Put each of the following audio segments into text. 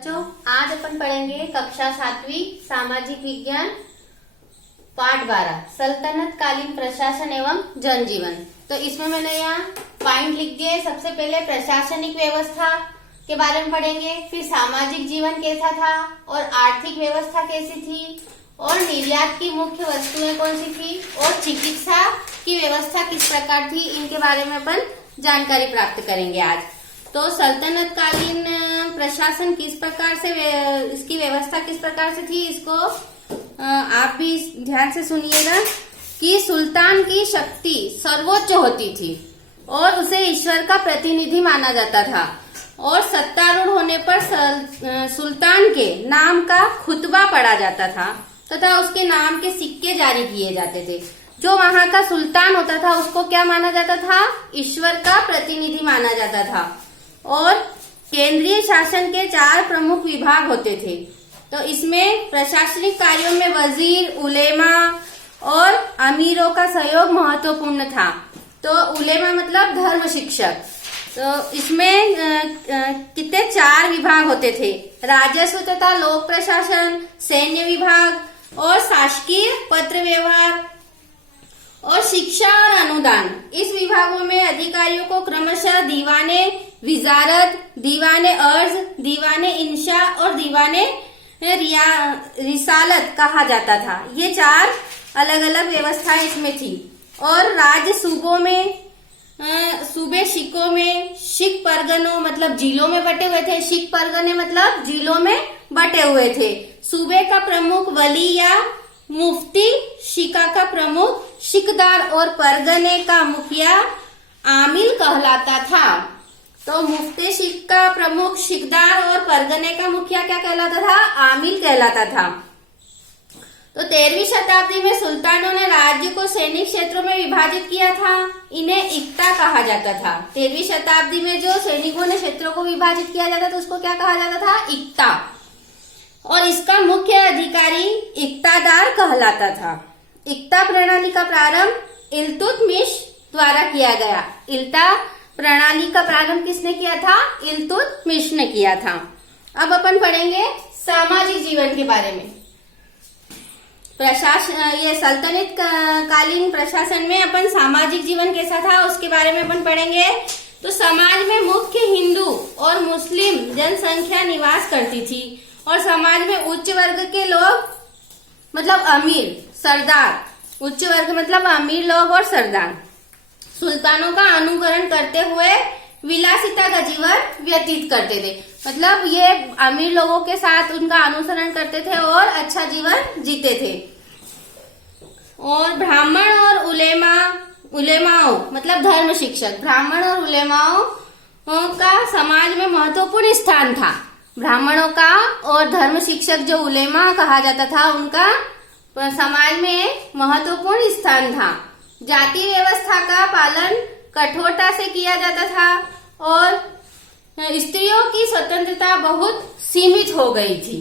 बच्चों, आज अपन पढ़ेंगे कक्षा 7वीं सामाजिक विज्ञान पाठ 12 सल्तनत कालीन प्रशासन एवं जनजीवन। तो इसमें मैंने यहाँ पॉइंट लिख दिए। सबसे पहले प्रशासनिक व्यवस्था के बारे में पढ़ेंगे, फिर सामाजिक जीवन कैसा था और आर्थिक व्यवस्था कैसी थी और निर्यात की मुख्य वस्तुएं कौन सी थी और चिकित्सा की व्यवस्था किस प्रकार थी, इनके बारे में अपन जानकारी प्राप्त करेंगे आज। तो सल्तनत कालीन प्रशासन किस प्रकार से, इसकी व्यवस्था किस प्रकार से थी, इसको आप भी ध्यान से सुनिएगा कि सुल्तान की शक्ति सर्वोच्च होती थी और उसे ईश्वर का प्रतिनिधि माना जाता था और सत्तारूढ़ होने पर सुल्तान के नाम का खुतबा पढ़ा जाता था तथा उसके नाम के सिक्के जारी किए जाते थे। जो वहां का सुल्तान होता था उसको क्या माना जाता था? ईश्वर का प्रतिनिधि माना जाता था। और केंद्रीय शासन के 4 प्रमुख विभाग होते थे। तो इसमें प्रशासनिक कार्यों में वजीर, उलेमा और अमीरों का सहयोग महत्वपूर्ण था। तो उलेमा मतलब धर्म शिक्षक। तो इसमें कितने 4 विभाग होते थे? राजस्व तथा लोक प्रशासन, सैन्य विभाग और शासकीय पत्र व्यवहार और शिक्षा और अनुदान। इस विभागों में अधिकारियों को क्रमशः दीवाने विजारत, दीवाने अर्ज, दीवाने इंशा और दीवाने रिसालत कहा जाता था। ये 4 अलग अलग व्यवस्थाएं इसमें थी। और राज्य सूबों में, सूबे शिकों में, शिक परगनों मतलब जिलों में बटे हुए थे। शिक परगने मतलब जिलों में बटे हुए थे। सूबे का प्रमुख वली या मुफ्ती, शिका का प्रमुख शिकदार और परगने का मुखिया आमिल कहलाता था। तो मुफ्ती, शिक का प्रमुख शिकदार और परगने का मुखिया क्या कहलाता था? आमिल कहलाता था। तो 13वीं शताब्दी में सुल्तानों ने राज्य को सैनिक क्षेत्रों में विभाजित किया था। इन्हें इक्ता कहा जाता था। 13वीं शताब्दी में जो सैनिकों ने क्षेत्रों को विभाजित किया जाता था उसको क्या कहा जाता था? इक्ता। और इसका मुख्य अधिकारी इक्तादार कहलाता था। इक्ता प्रणाली का प्रारंभ इल्तुतमिश द्वारा किया गया। इल्ता प्रणाली का प्रारंभ किसने किया था? इल्तुतमिश ने किया था। अब अपन पढ़ेंगे सामाजिक जीवन के बारे में। ये सल्तनत कालीन प्रशासन में अपन सामाजिक जीवन कैसा था उसके बारे में अपन पढ़ेंगे। तो समाज में मुख्य हिंदू और मुस्लिम जनसंख्या निवास करती थी और समाज में उच्च वर्ग के लोग मतलब अमीर, सरदार, उच्च वर्ग मतलब अमीर लोग और सरदार सुल्तानों का अनुकरण करते हुए विलासिता का जीवन व्यतीत करते थे। मतलब ये अमीर लोगों के साथ उनका अनुसरण करते थे और अच्छा जीवन जीते थे। और ब्राह्मण और उलेमाओं मतलब धर्म शिक्षक, ब्राह्मण और उलेमाओं का समाज में महत्वपूर्ण स्थान था। ब्राह्मणों का और धर्म शिक्षक जो उलेमा कहा जाता था उनका समाज में महत्वपूर्ण स्थान था। जाति व्यवस्था का पालन कठोरता से किया जाता था और स्त्रियों की स्वतंत्रता बहुत सीमित हो गई थी।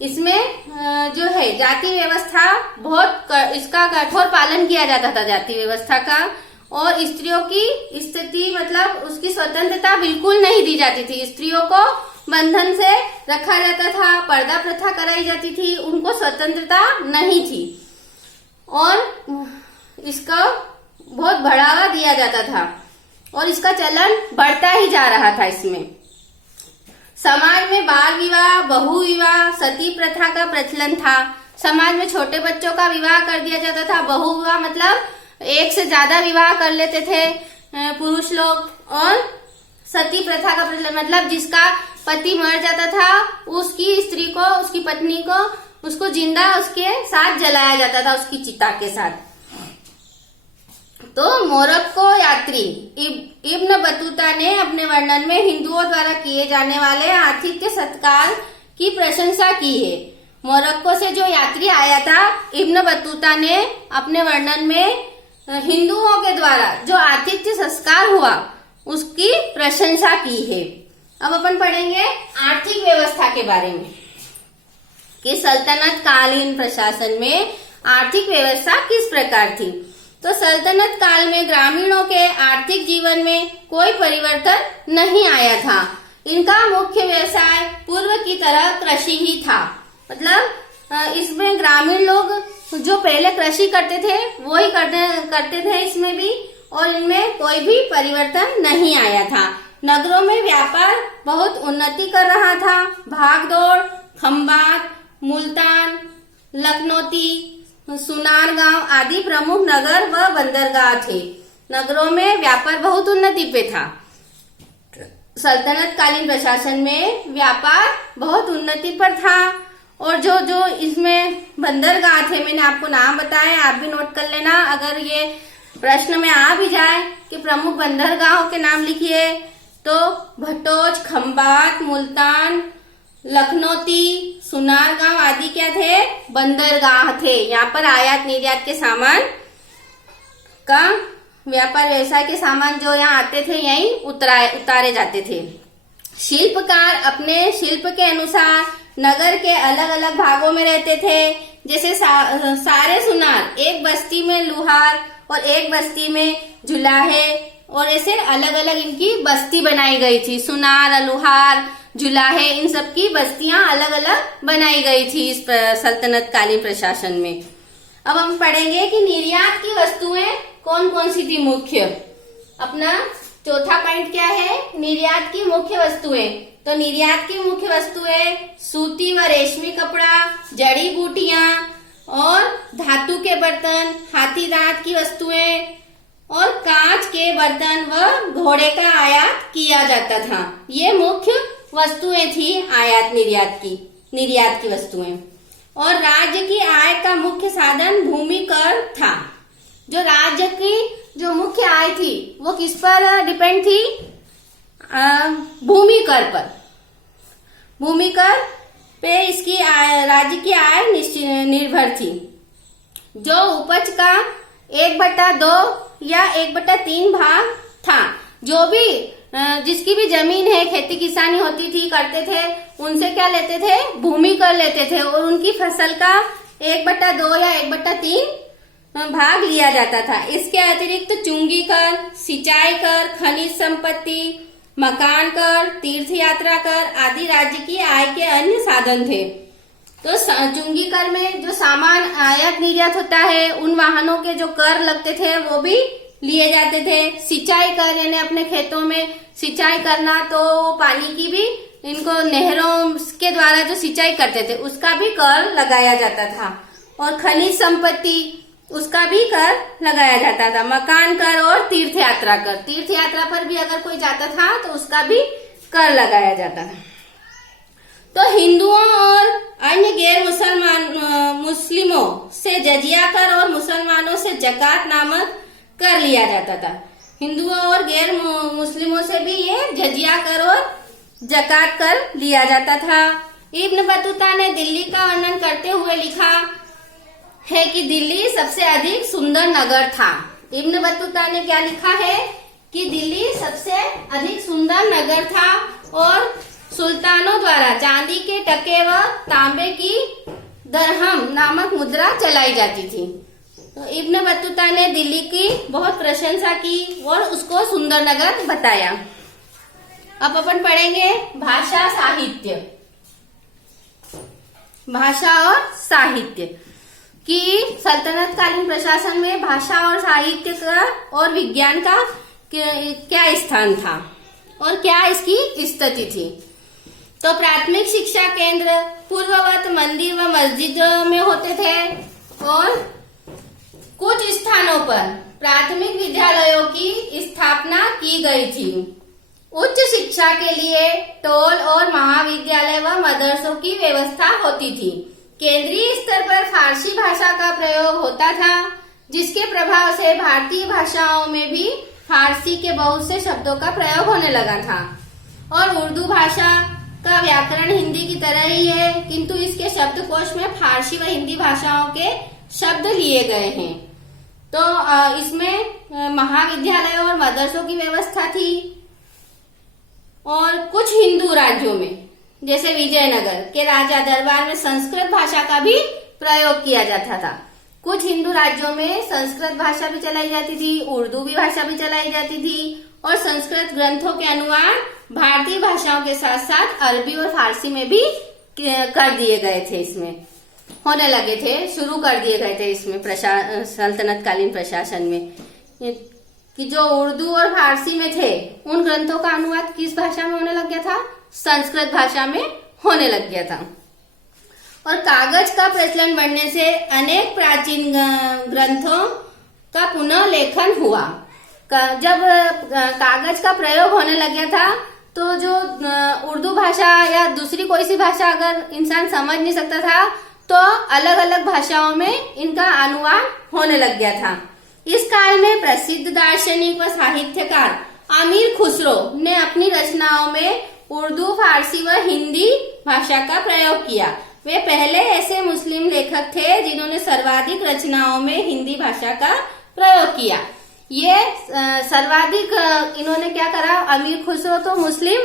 इसमें जो है जाति व्यवस्था बहुत इसका कठोर पालन किया जाता था, जाति व्यवस्था का। और स्त्रियों की स्थिति मतलब उसकी स्वतंत्रता बिल्कुल नहीं दी जाती थी। स्त्रियों को बंधन से रखा जाता था, पर्दा प्रथा कराई जाती थी, उनको स्वतंत्रता नहीं थी और इसका बहुत बढ़ावा दिया जाता था और इसका चलन बढ़ता ही जा रहा था। इसमें समाज में बाल विवाह, बहु विवाह, सती प्रथा का प्रचलन था। समाज में छोटे बच्चों का विवाह कर दिया जाता था। बहु विवाह मतलब एक से ज्यादा विवाह कर लेते थे पुरुष लोग। और सती प्रथा का प्रचलन मतलब जिसका पति मर जाता था उसकी स्त्री को, उसकी पत्नी को, उसको जिंदा उसके साथ जलाया जाता था, उसकी चिता के साथ। तो मोरक्को यात्री इब्न बतूता ने अपने वर्णन में हिंदुओं द्वारा किए जाने वाले आतिथ्य सत्कार की प्रशंसा की है। मोरक्को से जो यात्री आया था इब्न बतूता ने अपने वर्णन में हिंदुओं के द्वारा जो आतिथ्य संस्कार हुआ उसकी प्रशंसा की है। अब अपन पढ़ेंगे आर्थिक व्यवस्था के बारे में कि सल्तनत कालीन प्रशासन में आर्थिक व्यवस्था किस प्रकार थी। तो सल्तनत काल में ग्रामीणों के आर्थिक जीवन में कोई परिवर्तन नहीं आया था। इनका मुख्य व्यवसाय पूर्व की तरह कृषि ही था। मतलब इसमें ग्रामीण लोग जो पहले कृषि करते थे वो ही करते थे इसमें भी, और इनमें कोई भी परिवर्तन नहीं आया था। नगरों में व्यापार बहुत उन्नति कर रहा था। भागदौड़, खंबात, मुल्तान, लखनौती, सुनारगांव आदि प्रमुख नगर व बंदरगाह थे। नगरों में व्यापार बहुत उन्नति पे था। सल्तनत कालीन प्रशासन में व्यापार बहुत उन्नति पर था। और जो जो इसमें बंदरगाह थे, मैंने आपको नाम बताए, आप भी नोट कर लेना। अगर ये प्रश्न में आ भी जाए कि प्रमुख बंदरगाहों के नाम लिखिए, तो भटोच, खंबात, मुल्तान, लखनौती, सुनारगांव आदि क्या थे? बंदरगाह थे। यहाँ पर आयात निर्यात के सामान का व्यापार व्यवसाय के सामान जो यहाँ आते थे यहीं उतारे जाते थे। शिल्पकार अपने शिल्प के अनुसार नगर के अलग अलग भागों में रहते थे। जैसे सारे सुनार, एक बस्ती में लुहार और एक बस्ती में जुलाहे, और ऐसे अलग अलग इनकी बस्ती बनाई गई थी। सुनार, लुहार, जुलाहे, इन सब की बस्तियां अलग अलग बनाई गई थी इस सल्तनत कालीन प्रशासन में। अब हम पढ़ेंगे कि निर्यात की वस्तुएं कौन कौन सी थी मुख्य। अपना चौथा पॉइंट क्या है? निर्यात की मुख्य वस्तुएं। तो निर्यात की मुख्य वस्तुएं सूती व रेशमी कपड़ा, जड़ी बूटियां और धातु के बर्तन, हाथी दांत की वस्तुएं और कांच के बर्तन व घोड़े का आयात किया जाता था। ये मुख्य वस्तुएं थी आयात निर्यात की वस्तुएं। और राज्य की आय का मुख्य साधन भूमि कर था। जो राज्य की जो मुख्य आय थी वो किस पर डिपेंड थी? भूमि कर पर। भूमि कर पे इसकी राज्य की आय निर्भर थी। जो उपज का 1/2 या 1/3 भाग था। जो भी जिसकी भी जमीन है, खेती किसानी होती थी, करते थे, उनसे क्या लेते थे? भूमि कर लेते थे, और उनकी फसल का 1/2 या 1/3 भाग लिया जाता था। इसके अतिरिक्त चुंगी कर, सिंचाई कर, खनिज संपत्ति, मकान कर, तीर्थ यात्रा कर आदि राज्य की आय के अन्य साधन थे। तो चुंगी कर में जो सामान आयात निर्यात होता है, उन वाहनों के जो कर लगते थे वो भी लिए जाते थे। सिंचाई कर यानी अपने खेतों में सिंचाई करना, तो पानी की भी इनको नहरों के द्वारा जो सिंचाई करते थे उसका भी कर लगाया जाता था। और खनिज संपत्ति, उसका भी कर लगाया जाता था। मकान कर और तीर्थ यात्रा कर, तीर्थ यात्रा पर भी अगर कोई जाता था तो उसका भी कर लगाया जाता था। तो हिंदुओं और अन्य गैर मुस्लिमों से जजिया कर और मुसलमानों से जकात नामक कर लिया जाता था। हिंदुओं और गैर मुस्लिमों से भी ये जजिया कर और जकात कर लिया जाता था। इब्न बतूता ने दिल्ली का वर्णन करते हुए लिखा है कि दिल्ली सबसे अधिक सुंदर नगर था। इब्न बतूता ने क्या लिखा है कि दिल्ली सबसे अधिक सुंदर नगर था और सुल्तानों द्वारा चांदी के टके व तांबे की दरहम नामक मुद्रा चलाई जाती थी। तो इब्न बतूता ने दिल्ली की बहुत प्रशंसा की और उसको सुंदर नगर बताया। अब अपन पढ़ेंगे भाषा साहित्य। भाषा और साहित्य कि सल्तनत कालीन प्रशासन में भाषा और साहित्य का और विज्ञान का क्या स्थान था और क्या इसकी स्थिति थी। तो प्राथमिक शिक्षा केंद्र पूर्ववत मंदिर व मस्जिद में होते थे और कुछ स्थानों पर प्राथमिक विद्यालयों की स्थापना की गई थी। उच्च शिक्षा के लिए टोल और महाविद्यालय व मदरसों की व्यवस्था होती थी। केंद्रीय स्तर पर फारसी भाषा का प्रयोग होता था, जिसके प्रभाव से भारतीय भाषाओं में भी फारसी के बहुत से शब्दों का प्रयोग होने लगा था। और उर्दू भाषा का व्याकरण हिंदी की तरह ही है, किंतु इसके शब्दकोश में फारसी व हिंदी भाषाओं के शब्द लिए गए हैं। तो इसमें महाविद्यालय और मदरसों की व्यवस्था थी। और कुछ हिंदू राज्यों में जैसे विजयनगर के राजा दरबार में संस्कृत भाषा का भी प्रयोग किया जाता था। कुछ हिंदू राज्यों में संस्कृत भाषा भी चलाई जाती थी, उर्दू भी भाषा भी चलाई जाती थी और संस्कृत ग्रंथों के अनुवाद भारतीय भाषाओं के साथ साथ अरबी और फारसी में भी कर दिए गए थे, इसमें होने लगे थे, शुरू कर दिए गए थे इसमें सल्तनत कालीन प्रशासन में, कि जो उर्दू और फारसी में थे उन ग्रंथों का अनुवाद किस भाषा में होने लग गया था, संस्कृत भाषा में होने लग गया था। और कागज का प्रचलन बढ़ने से अनेक प्राचीन ग्रंथों का पुनः लेखन हुआ। जब कागज का प्रयोग होने लग गया था तो जो उर्दू भाषा या दूसरी कोई सी भाषा अगर इंसान समझ नहीं सकता था तो अलग अलग भाषाओं में इनका अनुवाद होने लग गया था। इस काल में प्रसिद्ध दार्शनिक व साहित्यकार अमीर खुसरो ने अपनी रचनाओं में उर्दू, फारसी व हिंदी भाषा का प्रयोग किया। वे पहले ऐसे मुस्लिम लेखक थे जिन्होंने सर्वाधिक रचनाओं में हिंदी भाषा का प्रयोग किया। ये सर्वाधिक इन्होंने क्या करा, अमीर खुसरो तो मुस्लिम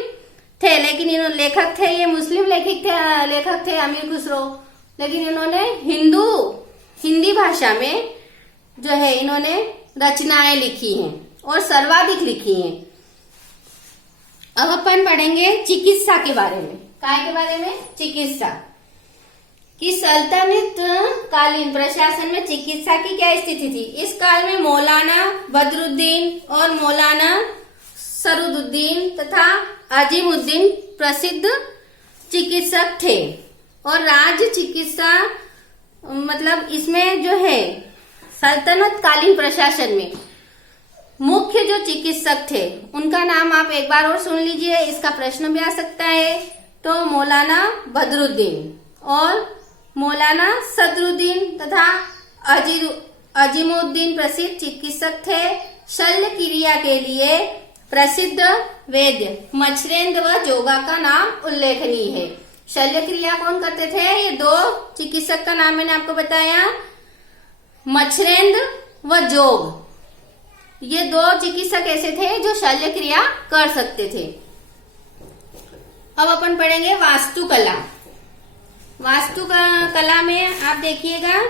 थे लेकिन इन्होंने लेखक थे, ये मुस्लिम लेखक थे अमीर खुसरो, लेकिन इन्होंने हिंदी भाषा में जो है इन्होंने रचनाएं लिखी हैं और सर्वाधिक लिखी हैं। अब अपन पढ़ेंगे चिकित्सा के बारे में। काय के बारे में? चिकित्सा कि सल्तनत कालीन प्रशासन में चिकित्सा की क्या स्थिति थी। इस काल में मौलाना बदरुद्दीन और मौलाना सरुद्दीन तथा अजीमुद्दीन प्रसिद्ध चिकित्सक थे। और राज्य चिकित्सा मतलब इसमें जो है सल्तनत कालीन प्रशासन में मुख्य जो चिकित्सक थे उनका नाम आप एक बार और सुन लीजिए, इसका प्रश्न भी आ सकता है। तो मौलाना बदरुद्दीन और मौलाना सदरुद्दीन तथा अजीमुद्दीन प्रसिद्ध चिकित्सक थे। शल्य क्रिया के लिए प्रसिद्ध वैद्य मच्छरेंद्र व जोगा का नाम उल्लेखनीय है। शल्य क्रिया कौन करते थे? ये दो चिकित्सक का नाम मैंने आपको बताया, मच्छरेंद्र व जोग। ये दो चिकित्सक ऐसे थे जो शल्य क्रिया कर सकते थे। अब अपन पढ़ेंगे वास्तुकला। वास्तुकला में आप देखिएगा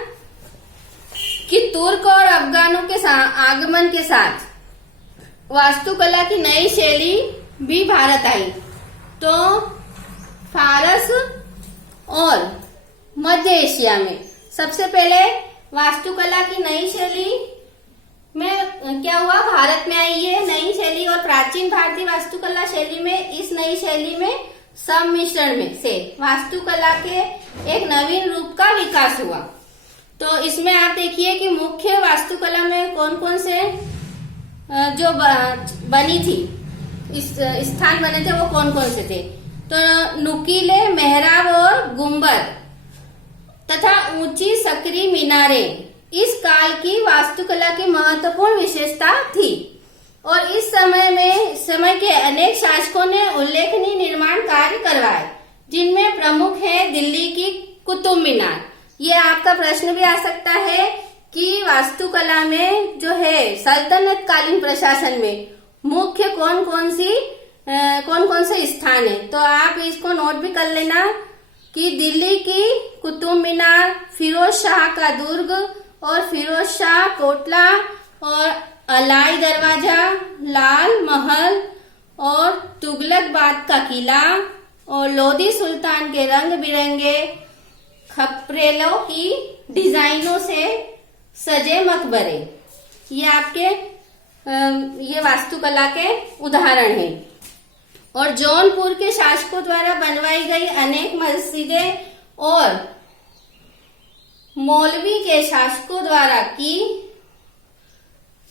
कि तुर्क और अफगानों के आगमन के साथ वास्तुकला की नई शैली भी भारत आई। तो फारस और मध्य एशिया में सबसे पहले वास्तुकला की नई शैली में क्या हुआ, भारत में आई ये नई शैली। और प्राचीन भारतीय वास्तुकला शैली में इस नई शैली में सम्मिश्रण में से वास्तुकला के एक नवीन रूप का विकास हुआ। तो इसमें आप देखिए कि मुख्य वास्तुकला में कौन कौन से जो बनी थी, इस स्थान बने थे वो कौन कौन से थे। तो नुकीले मेहराब और गुंबद तथा ऊंची सकरी मीनारें इस काल की वास्तुकला की महत्वपूर्ण विशेषता थी। और इस समय के अनेक शासकों ने उल्लेखनीय निर्माण कार्य करवाए, जिनमें प्रमुख है दिल्ली की कुतुब मीनार। ये आपका प्रश्न भी आ सकता है कि वास्तुकला में जो है सल्तनत कालीन प्रशासन में मुख्य कौन कौन से स्थान है। तो आप इसको नोट भी कर लेना कि दिल्ली की कुतुब मीनार, फिरोज शाह का दुर्ग और फिरोज शाह कोटला और अलाई दरवाजा, लाल महल और तुगलक का किला और लोधी सुल्तान के रंग बिरंगे खपरेलों की डिजाइनों से सजे मकबरे, ये आपके ये वास्तुकला के उदाहरण हैं। और जौनपुर के शासकों द्वारा बनवाई गई अनेक मस्जिदें और मौलवी के शासकों द्वारा की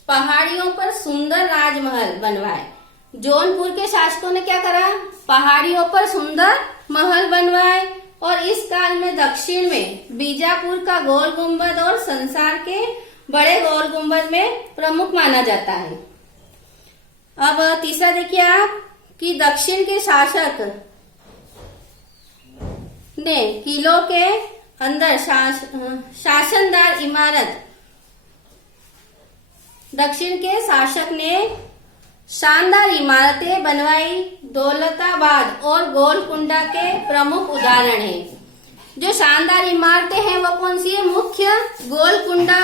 पहाड़ियों पर सुंदर राजमहल बनवाए। जौनपुर के शासकों ने क्या करा, पहाड़ियों पर सुंदर महल बनवाए। और इस काल में दक्षिण में बीजापुर का गोल गुंबद और संसार के बड़े गोल गुंबद में प्रमुख माना जाता है। अब तीसरा देखिए आप कि दक्षिण के शासक ने किलों के अंदर शासनदार इमारत, दक्षिण के शासक ने शानदार इमारतें बनवाई। दौलताबाद और गोलकुंडा के प्रमुख उदाहरण हैं। जो शानदार इमारतें हैं वो कौन सी है, मुख्य गोलकुंडा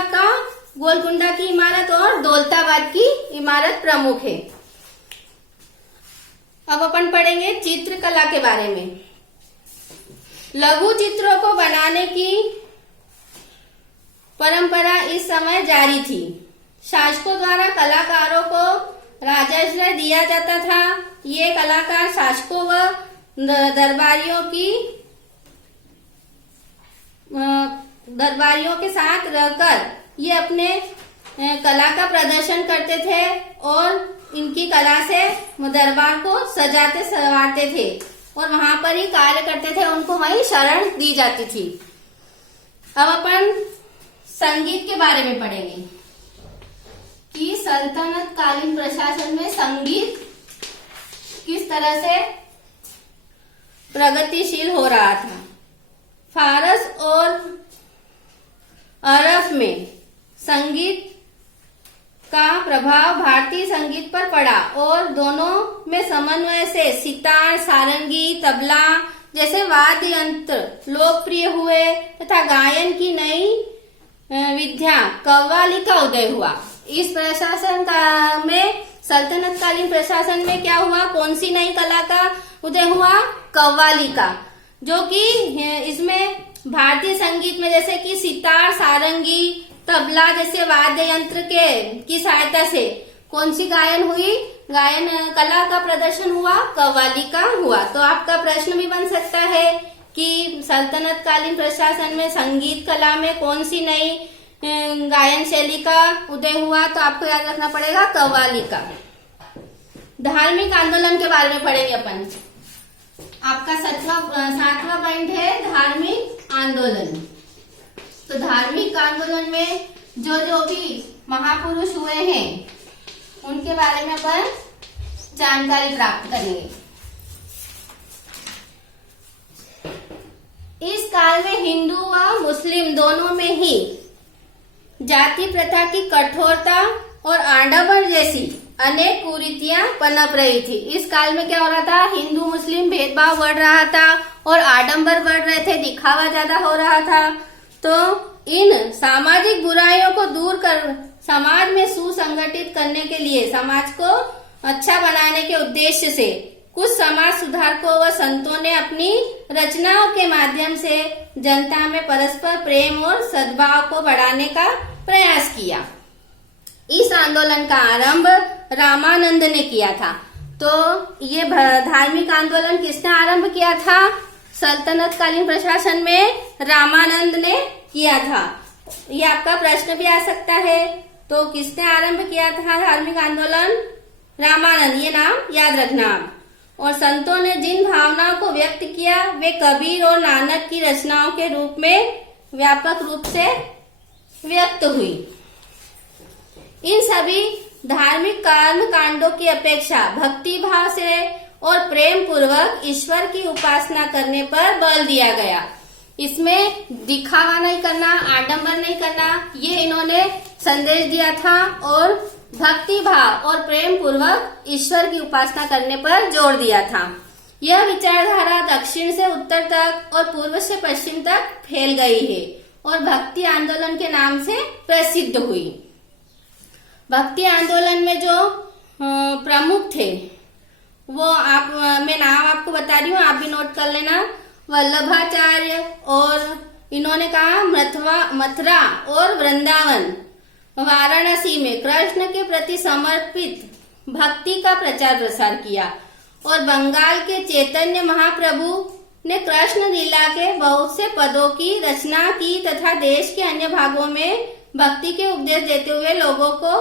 की इमारत और दौलताबाद की इमारत प्रमुख है। अब अपन पढ़ेंगे चित्रकला के बारे में। लघु चित्रों को बनाने की परंपरा इस समय जारी थी। शासकों द्वारा कलाकारों को राजस्व दिया जाता था। ये कलाकार शासकों व दरबारियों के साथ रहकर ये अपने कला का प्रदर्शन करते थे और इनकी कला से दरबार को सजाते संवारते थे और वहां पर ही कार्य करते थे, उनको वही शरण दी जाती थी। अब अपन संगीत के बारे में पढ़ेंगे कि सल्तनत कालीन प्रशासन में संगीत किस तरह से प्रगतिशील हो रहा था। फारस और अरब में संगीत का प्रभाव भारतीय संगीत पर पड़ा और दोनों में समन्वय से सितार, सारंगी, तबला जैसे वाद्य यंत्र लोकप्रिय हुए तथा गायन की नई विद्या कव्वाली का उदय हुआ। इस प्रशासन का में सल्तनतकालीन प्रशासन में क्या हुआ, कौन सी नई कला का उदय हुआ, कव्वाली का, जो कि इसमें भारतीय संगीत में जैसे कि सितार, सारंगी, तबला जैसे वाद्य यंत्र की सहायता से कौन सी गायन हुई, गायन कला का प्रदर्शन हुआ, कव्वाली का हुआ। तो आपका प्रश्न भी बन सकता है कि सल्तनतकालीन प्रशासन में संगीत कला में कौन सी नई गायन शैली का उदय हुआ, तो आपको याद रखना पड़ेगा कव्वाली का। धार्मिक आंदोलन के बारे में पढ़ेंगे अपन। आपका सातवां पॉइंट है धार्मिक आंदोलन। तो धार्मिक आंदोलन में जो भी महापुरुष हुए हैं उनके बारे में अपन जानकारी प्राप्त करेंगे। इस काल में हिंदू व मुस्लिम दोनों में ही जाति प्रथा की कठोरता और आडंबर जैसी अनेक कुरीतियां पनप रही थी। इस काल में क्या हो रहा था, हिंदू मुस्लिम भेदभाव बढ़ रहा था और आडंबर बढ़ रहे थे, दिखावा ज्यादा हो रहा था। तो इन सामाजिक बुराइयों को दूर कर समाज में सुसंगठित करने के लिए, समाज को अच्छा बनाने के उद्देश्य से कुछ समाज सुधारकों व संतों ने अपनी रचनाओं के माध्यम से जनता में परस्पर प्रेम और सद्भाव को बढ़ाने का प्रयास किया। इस आंदोलन का आरंभ रामानंद ने किया था। तो ये धार्मिक आंदोलन किसने आरंभ किया था, सल्तनतकालीन प्रशासन में रामानंद ने किया था। ये आपका प्रश्न भी आ सकता है। तो किसने आरंभ किया था धार्मिक आंदोलन, रामानंद, ये नाम याद रखना। और संतों ने जिन भावनाओं को व्यक्त किया वे कबीर और नानक की रचनाओं के रूप में व्यापक रूप से व्यक्त हुई। इन सभी धार्मिक कर्म कांडों की अपेक्षा भक्ति भाव से और प्रेम पूर्वक ईश्वर की उपासना करने पर बल दिया गया। इसमें दिखावा नहीं करना, आडंबर नहीं करना, ये इन्होंने संदेश दिया था और भक्ति भाव और प्रेम पूर्वक ईश्वर की उपासना करने पर जोर दिया था। यह विचारधारा दक्षिण से उत्तर तक और पूर्व से पश्चिम तक फैल गई है और भक्ति आंदोलन के नाम से प्रसिद्ध हुई। भक्ति आंदोलन में जो प्रमुख थे वो मैं नाम आपको बता रही हूँ, आप भी नोट कर लेना। वल्लभाचार्य, और इन्होंने कहा मथुरा और वृंदावन, वाराणसी में कृष्ण के प्रति समर्पित भक्ति का प्रचार प्रसार किया और बंगाल के चैतन्य महाप्रभु ने कृष्ण लीला के बहुत से पदों की रचना की तथा देश के अन्य भागों में भक्ति के उपदेश देते हुए लोगों को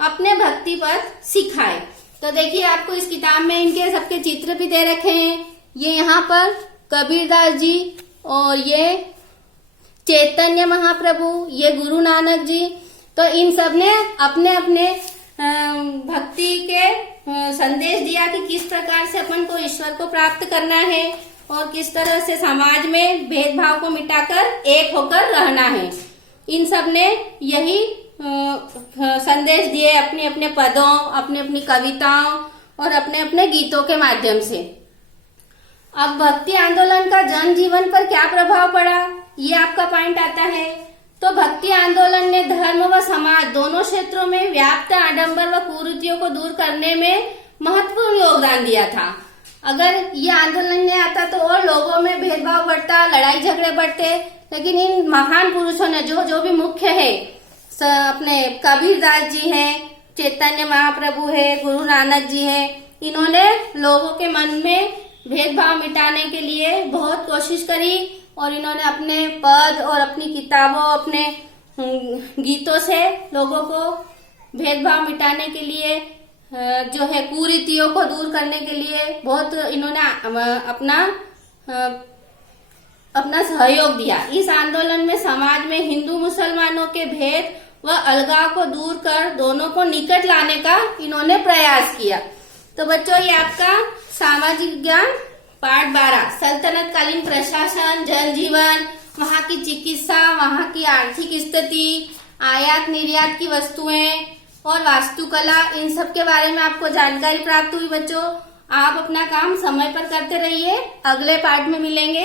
अपने भक्ति पथ सिखाए। तो देखिए आपको इस किताब में इनके सबके चित्र भी दे रखे हैं। ये यहाँ पर कबीरदास जी और ये चैतन्य महाप्रभु, ये गुरु नानक जी। तो इन सब ने अपने अपने भक्ति के संदेश दिया कि किस प्रकार से अपन को ईश्वर को प्राप्त करना है और किस तरह से समाज में भेदभाव को मिटाकर एक होकर रहना है। इन सब ने यही संदेश दिए अपने अपने पदों, अपने अपनी कविताओं और अपने अपने गीतों के माध्यम से। अब भक्ति आंदोलन का जन जीवन पर क्या प्रभाव पड़ा, ये आपका पॉइंट आता है। तो भक्ति आंदोलन ने धर्म व समाज दोनों क्षेत्रों में व्याप्त आडंबर व कुरीतियों को दूर करने में महत्वपूर्ण योगदान दिया था। अगर ये आंदोलन नहीं आता तो और लोगों में भेदभाव बढ़ता, लड़ाई झगड़े बढ़ते। लेकिन इन महान पुरुषों ने जो भी मुख्य है, अपने कबीरदास जी हैं, चैतन्य महाप्रभु है, गुरु नानक जी हैं, इन्होंने लोगों के मन में भेदभाव मिटाने के लिए बहुत कोशिश करी और इन्होंने अपने पद और अपनी किताबों, अपने गीतों से लोगों को भेदभाव मिटाने के लिए, जो है कुरीतियों को दूर करने के लिए बहुत इन्होंने अपना सहयोग दिया। इस आंदोलन में समाज में हिंदू मुसलमानों के भेद व अलगाव को दूर कर दोनों को निकट लाने का इन्होंने प्रयास किया। तो बच्चों, ये आपका सामाजिक ज्ञान पाठ 12 सल्तनत कालीन प्रशासन, जनजीवन, वहाँ की चिकित्सा, वहाँ की आर्थिक स्थिति, आयात निर्यात की वस्तुएं और वास्तुकला, इन सब के बारे में आपको जानकारी प्राप्त हुई। बच्चों, आप अपना काम समय पर करते रहिए। अगले पाठ में मिलेंगे।